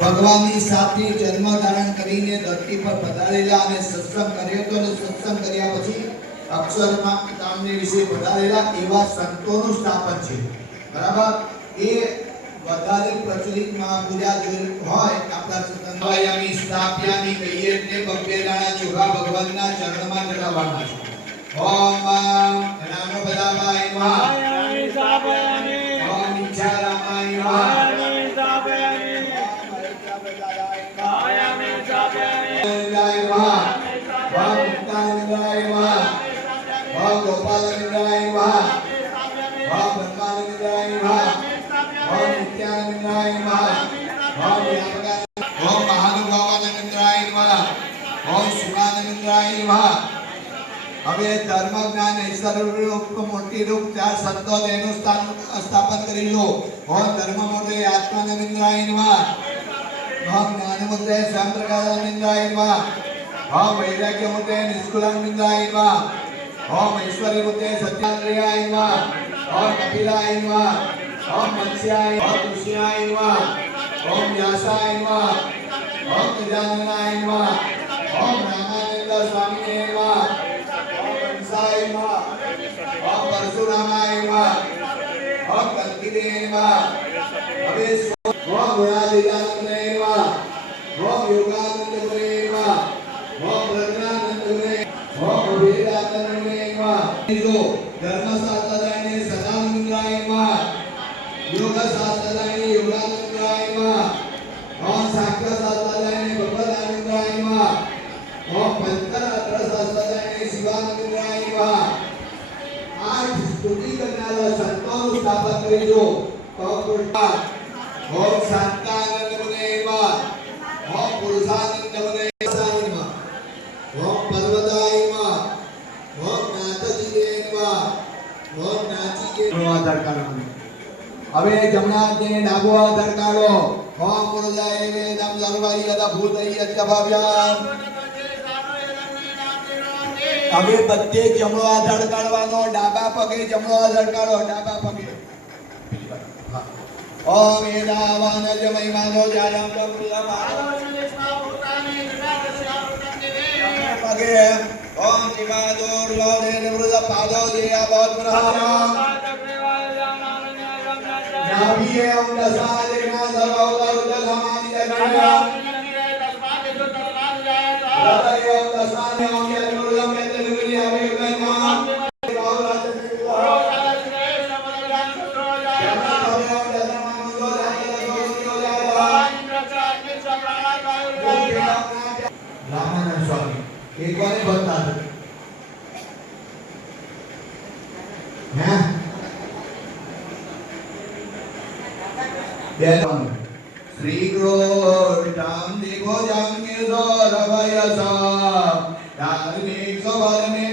ભગવાનની સાથે જન્મ ધારણ કરીને ધરતી પર પધારેલા અને સત્સંગ કર્યો તો અને સત્સંગ કર્યા પછી અક્ષરમાં નામને વિશે પધારેલા એવા સંતોનું સ્થાપન છે. બરાબર. એ વધારે પ્રચલિત મહાપૂજા જોઈ હોય આપણા સત્સંગયામી સ્થાપ્યાની કહીએ એટલે બબ્બેલાના ચોખા ભગવાનના ચરણમાં ચડાવવાના છે. ઓમ નામો બધામાં આયમાં સ્થાપયામી ઓમ ઈચ્છારામાય આયમી સ્થાપયામી આયમી સ્થાપયામી આયમાં ઓમ મુક્તાનંદાય ઓમ ગોપાલનંદાય ઓમ બ્રહ્માનંદાય ओम नित्यानंदाय नमः ओम व्यापकाय ओम महानुभावानंदाय नमः ओम शिवानंदाय नमः. હવે ધર્મ જ્ઞાન ઈશ્વર રૂપ મોટી રૂપ ચાર સંતો તેનું સ્થાપન કરી લો. ઓમ ધર્મ મૂર્તિ આત્માનંદાય નમઃ ઓમ જ્ઞાન મૂર્તિ સંપ્રકાશાનંદાય નમઃ ઓમ વૈરાગ્ય મૂર્તિ નિષ્કુલાનંદાય નમઃ ओम ईश्वरी मूर्ति सत्यान्द्रियाय नमः ओम कपिलाय नमः ओम मत्स्याय ओम कृष्णाय नमः ओम व्यासाय नमः ओम गजाननाय नमः ओम रामानंद स्वामिने नमः ओम कंसाय नमः ओम परशुरामाय नमः ओम कल्किने नमः अवे ओम गुणादिदानंदे नमः ओम योगानंदे नमः ओम प्रज्ञानंदे ओम वेदांतने नमः जो धर्मशास्त्रदायिने सदानंदाय नमः योग शास्त्रदायिने योगानंदाय नमः ओम सांख्य शास्त्रदायिने भगवदानंदाय नमः ओम पंचरात्र शास्त्रदायिने शिवानंदाय नमः. आठ स्तुति करनारा संतों स्थापन करीजो. ओम शांतानंद मुने नमः ओम पुरुषानंद मुने नमः ओम पर्वताय नमः ओम नाथजीने नमः ओम नाथीके आधार काढो. હવે જમણા હાથને ડાબો આધાર કાઢો. ઓમ પુરુષાય વેદમ સર્વૈ યદા ભૂતૈ યત્તભાવ્યામ. હવે બધે જમણો આધાર કાઢવાનો. ડાબા પગે જમણો આધાર કાઢો. ડાબા પગે ओम एदावान जमय मानो जानाम प्रभुलमा पगे ओम शिवादोर लोदे निवृत पादो दिया बहुत प्रहार नाभिये ओम दसादे ना सर्वोदर दसमानि दसमानि हृदय ओम दसाने ओम यत्रुलम यत्रुलि अभिगमा रामानंद स्वामी एक बार बता दो हैं बेलम श्री गुरु राम देवो जांगे सो रवयसा धार्मिक सवाल में